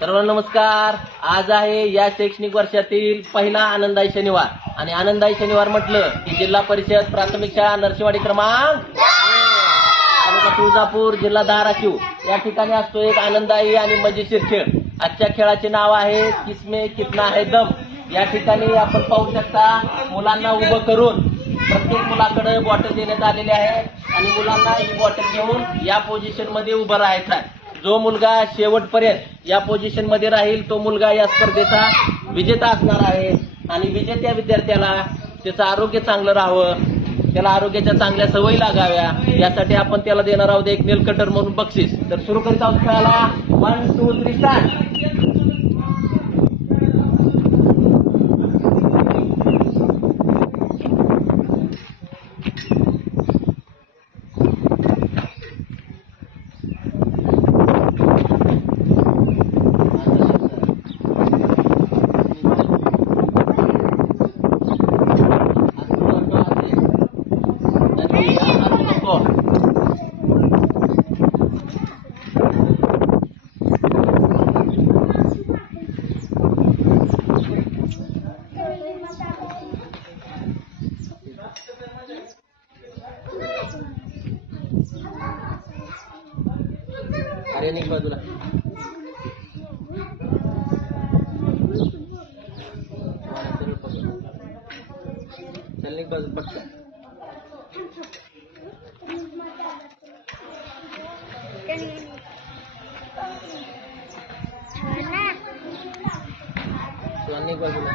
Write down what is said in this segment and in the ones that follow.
सर्वांना नमस्कार। आज आहे या शैक्षणिक वर्षातील पहिला आनंदाई शनिवार आणि आनंदाई शनिवार म्हटलं की जिल्हा परिषद प्राथमिक शाळा नरसिंहवाडी क्रमांक तालुका तुळजापूर जिल्हा धाराशिव या ठिकाणी असतो एक आनंदाई आणि मजेशीर खेळ। आजच्या खेळाचे नाव आहे किसमे कितना है दम। या ठिकाणी आपण पाहू शकता मुलांना उभं करून प्रत्येक मुलाकडे बॉटल देण्यात आलेली आहे आणि मुलांना ही बॉटल घेऊन या पोझिशन मध्ये उभं राहायचं आहे। जो मुलगा शेवटपर्यंत या पोझिशन मध्ये राहील तो मुलगा या स्पर्धेचा विजेता असणार आहे आणि विजेत्या विद्यार्थ्याला त्याचं आरोग्य चांगलं राहावं, त्याला आरोग्याच्या चांगल्या सवयी लागाव्या यासाठी आपण त्याला देणार आहोत एक नेल कटर म्हणून बक्षीस। तर सुरू करीत आहोत खेळाला। 1 2 3 स्टार्ट। अरे निघ बाजूला। चल निघ बाजू पटकन। निघ बाजूला।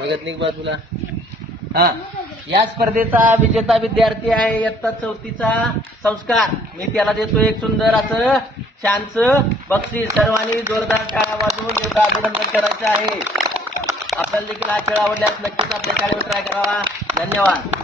बघत निघ बाजूला। हा, या स्पर्धेचा विजेता विद्यार्थी आहे इयत्ता 4थीचा संस्कार। मी त्याला देतो एक सुंदर असं छानसं बक्षीस। सर्वांनी जोरदार टाळ्या वाजवून त्याचं अभिनंदन करायचं आहे। आपल्याला देखील हा खेळ आवडल्यास नक्कीच आपल्या शाळेवर ट्राय करावा। धन्यवाद।